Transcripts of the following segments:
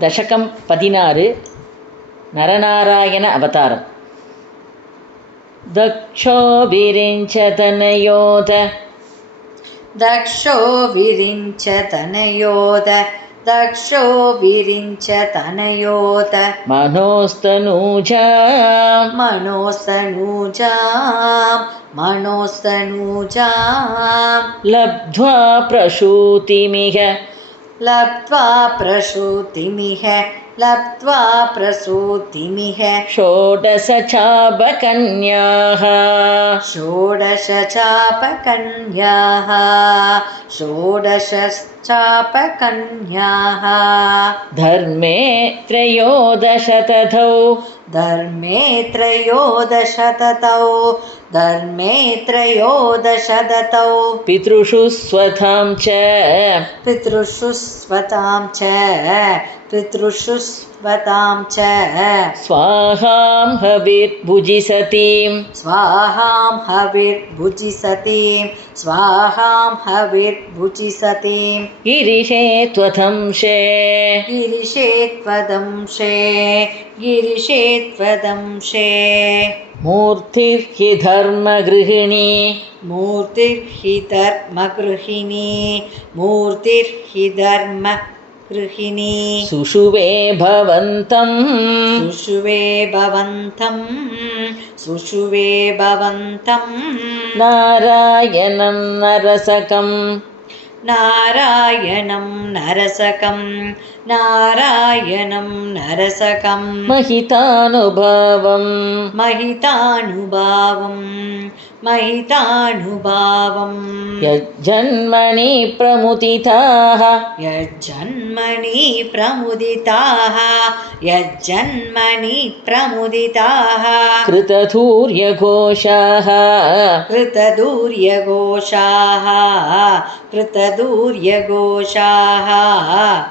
दशकं 16 नरनारायण अवतारम्। दक्षो विरिञ्चतनयोद दक्षो विरिञ्चतनयोद दक्षो विरिञ्चतनयोद मनोस्तनूजां मनोस्तनूजां लब्ध्वा प्रसूतिमिह षोडशचापकन्याः धर्मे त्रयोदशततौ पितृषु स्वतां च स्वाहां हविर्भुजिसतीं गिरिशे त्वदंशे मूर्तिर्हि धर्मगृहिणी सुषुवे भवन्तं नारायणं नरसकं महितानुभावं यज्जन्मनि प्रमुदिताः कृतधूर्यघोषाः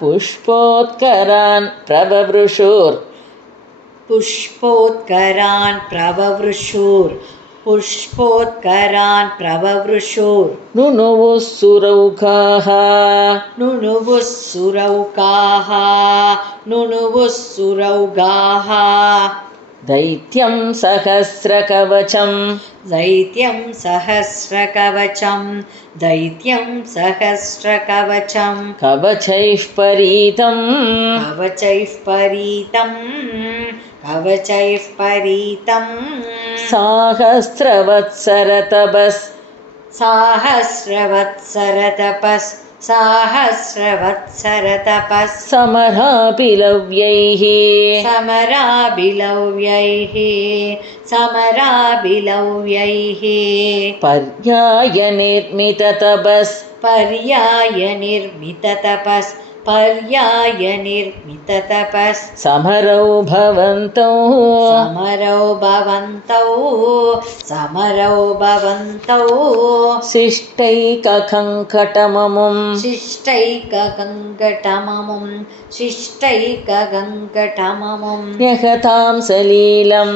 पुष्पोत्करान् प्रववृषुर् नुनुवुः सुरौकाः दैत्यं सहस्रकवचं कवचैः परीतं सहस्रवत्सरतपस् समराभिलव्यैः पर्यायनिर्मिततपस् समरौ भवन्तौ शिष्टैकगङ्कटममुं न्यहतां सलीलम्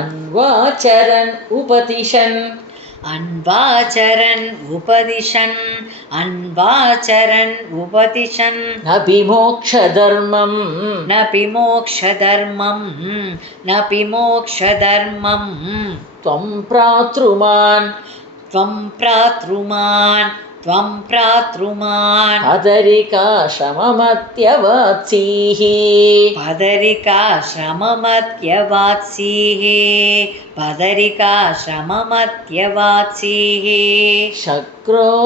अन्वाचरन् उपदिशन् नपि मोक्षधर्मम् त्वं प्रातृमान् पदरिकाश्रममत्यवात्सीः शक्रोतदेशमतपो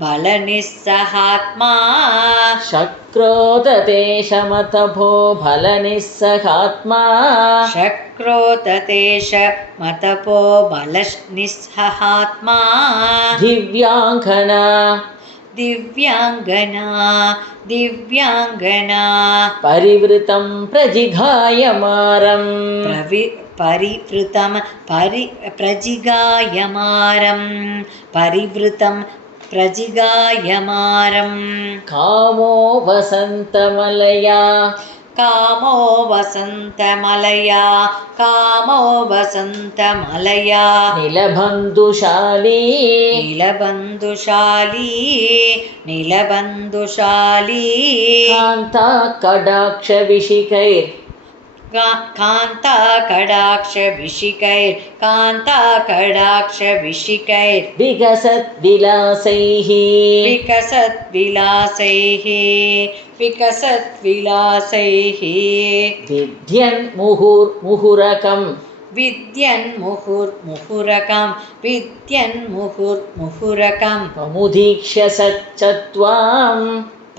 बलनिस्सहात्मा शक्रोतदेशमतपो बलनिस्सहात्मा दिव्यांगना परिवृतं प्रजिगायमारं प्रजिगायमारम् कामो वसन्तमलया कामो वसन्तमलया कामो वसन्तमलया निलबन्धुशाली नीलबन्धुशाली नीलबन्धुशाली कान्ता कडाक्षविशिखैर् कान्ता कडाक्षविशिखैर् कान्ता कडाक्षविशिखैर् विकसद्विलासैः विकसद्विलासैः विकसद्विलासैः विद्यन्मुहुर्मुहुरकं विद्यन्मुहुर्मुहुरकं विद्यन्मुहुर्मुहुरकं पमुदीक्ष्य सच्चत्वां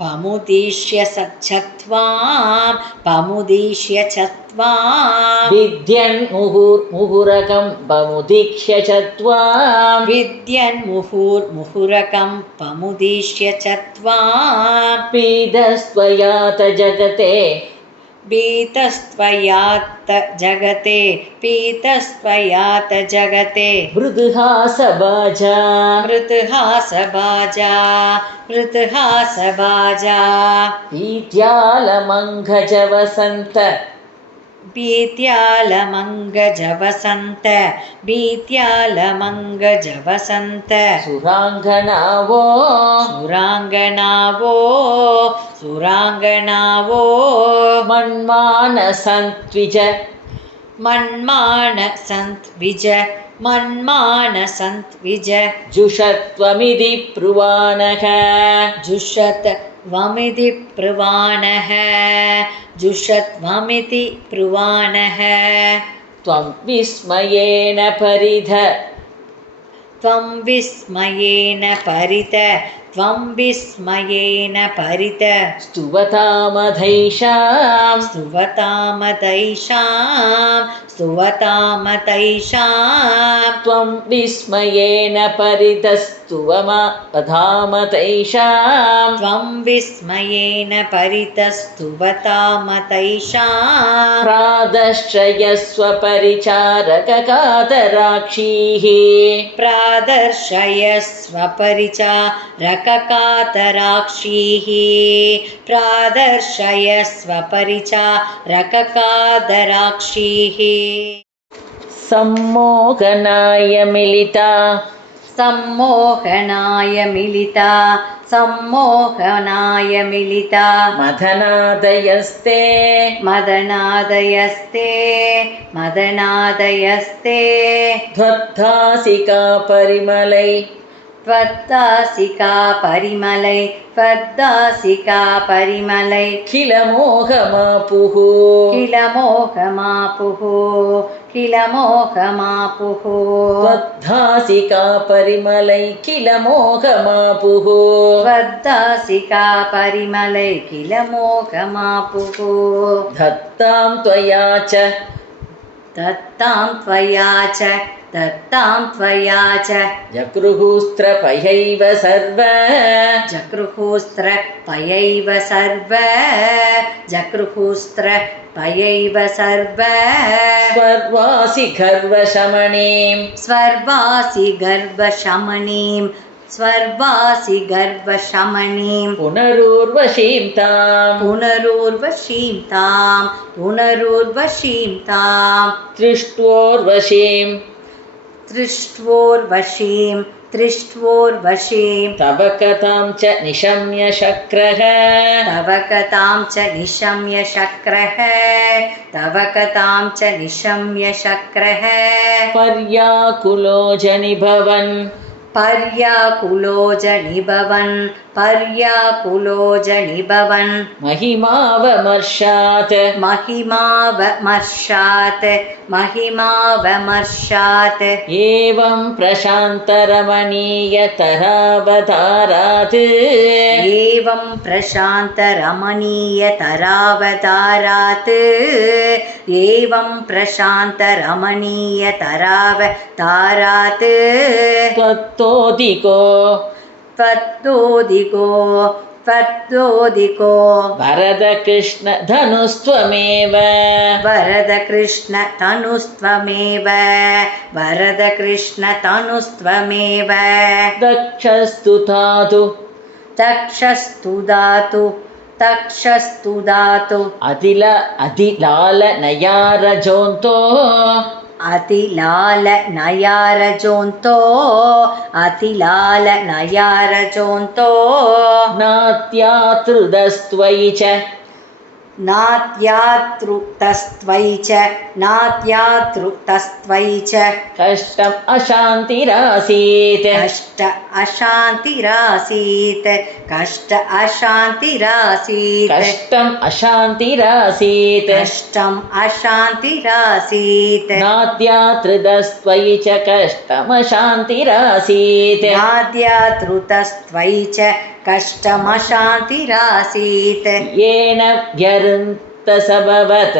पमुदीष्य सच्छत्वां पमुदीष्य चत्वां विद्यन्मुहुर्मुहुरकं पमुदीक्ष्य चत्वां विद्यन्मुहुर्मुहुरकं पमुदीष्य चत्वां पीदस्त्वयात जगते पीतस्त्वयात जगते पीतस्त्वयात जगते मृदुहासबाजा मृतहासबाजा मृतहासबाजा पीत्यालमङ्घजवसन्त बीत्यालमङ्गजवसन्त बीत्यालमङ्गजवसन्त सुराङ्गनावो सुराङ्गनावो सुराङ्गनावो मन्मानसन्त्विज मन्मानसन्त्विज मन्मानसन्त्विज जुषत्वमिति ब्रुवाणः जुषत्वमिति ब्रुवाणः जुषत्वमिति ब्रुवाणः त्वं विस्मयेन परिध त्वं विस्मयेन परित त्वं विस्मयेन परित स्तुवतामधैषां स्तुवतामतैषां स्तुवतामतैषां त्वं विस्मयेन परितस्तुवमधामतैषां त्वं विस्मयेन परितस्तुवतामतैषां प्रादर्शयस्व परिचारककातराक्षीः प्रादर्शयस्व परिचारककातराक्षीः प्रादर्शयस्व परिचारककातराक्षीः सम्मोहनाय मिलिता सम्मोहनाय मिलिता सम्मोहनाय मिलिता मदनादयस्ते मदनादयस्ते मदनादयस्ते त्वत्तासिका परिमलै त्वत्तासिका परिमलै त्वत्तासिका परिमलै किल मोहमापुः किल मोहमापुः किल मोहमापुः त्वत्तासिका परिमलै किल मोहमापुः त्वत्तासिका परिमलै किल मोहमापुः धत्तां त्वया च दत्तां त्वया च दत्तां त्वया च जगृहुस्त्रपयैव सर्व जगृहुस्त्रपयैव सर्व जगृहुस्त्रपयैव सर्व स्वर्वासि गर्वशमनीं स्वर्वासि गर्वशमनीं स्वर्वासि गर्वशमनीं पुनरुर्वशीं तां पुनरुर्वशीं तां पुनरुर्वशीं तां दृष्ट्वोर्वशीं दृष्ट्वोर्वशीं दृष्ट्वोर्वशीं तव कथां च निशम्य शक्रः तव कथां च निशम्य शक्रः तव कथां च निशम्य शक्रः पर्याकुलो जनिभवन् पर्याकुलो जनिभवन् पर्याकुलो जनिभवन् महिमावमर्शात् महिमावमर्शात् महिमावमर्शात् एवं प्रशान्तरमणीयतरावतारात् एवं प्रशान्तरमणीयतरावतारात् एवं प्रशान्तरमणीयतरावतारात् त्वत्तोदिको त्वत्तोदिको त्वद्योदिको वरदकृष्णधनुस्त्वमेव वरदकृष्णतनुस्त्वमेव वरदकृष्णतनुस्त्वमेव दक्षस्तु धातु तक्षस्तु दातु तक्षस्तु दातु अधिलालनयारजोन्तो अतिलाल नयारजोन्तो अतिलाल नयारजोन्तो नात्यातृदस्त्वयि च नात्यातृतस्त्वयि च नात्यातृतस्त्वयि च कष्टम् अशान्तिरासीत् कष्ट अशान्तिरासीत् कष्ट अशान्तिरासीत् कष्टम् अशान्तिरासीत् कष्टम् अशान्तिरासीत् नाद्यातृदस्त्वयि च कष्टमशान्तिरासीत् नाद्यातृतस्त्वयि च कष्टमशान्तिरासीत् येन व्यरुन्तसभवत्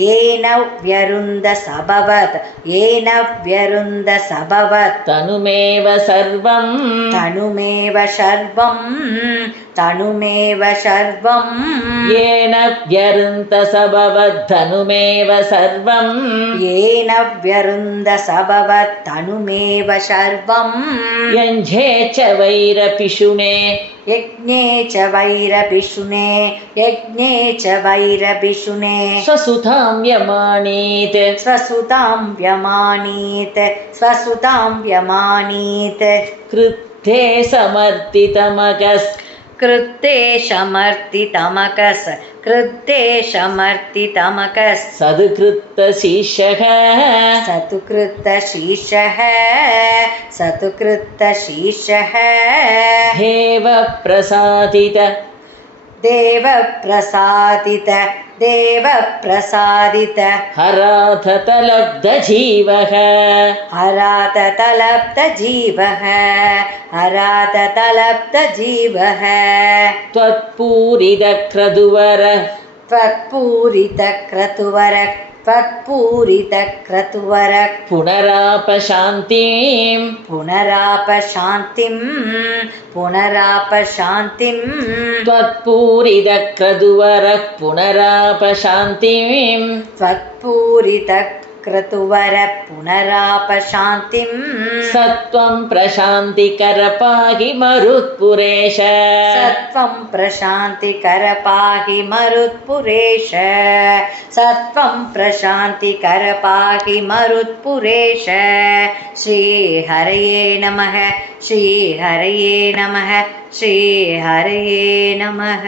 येन व्यरुन्दसभवत् येन व्यरुन्दसभवत् तनुमेव सर्वं तनुमेव सर्वं तनुमेव सर्वं येन व्यरुन्तसभवत् तनुमेव सर्वं येन व्यरुन्दसभवत् तनुमेव सर्वं यञ्झे च वैरपिशुने यज्ञे च वैरपिशुने यज्ञे च वैरपिशुने स्वसुधां व्यमानीत् स्वसुतां व्यमानीत् स्वसुतां व्यमानीत् कृत्ते समर्थितमगस् कृत्ते समर्थितमकस् कृत्ते समर्थितमकस् सदुकृतशिष्यः सतुकृतशीर्षः सतुकृतशीर्षः देव प्रसादित देवप्रसादित देवप्रसादित हराथतलब्धजीवः हराततलब्धजीवः हराततलब्धजीवः त्वत्पूरितक्रतुवर त्वत्पूरितक्रतुवर त्वत्पूरितक्रतुवर पुनरापशान्तिं पुनरापशान्तिं पुनरापशान्तिं त्वत्पूरितक्रतुवर पुनरापशान्तिं त्वत्पूरितक्रतुवर पुनरापशान्तिं सत्वं प्रशान्तिकर पाहि मरुत्पुरेश सत्वं प्रशान्तिकर पाहि मरुत्पुरेश सत्वं प्रशान्तिकर पाहि मरुत्पुरेश श्रीहरये नमः श्रीहरये नमः श्रीहरये नमः।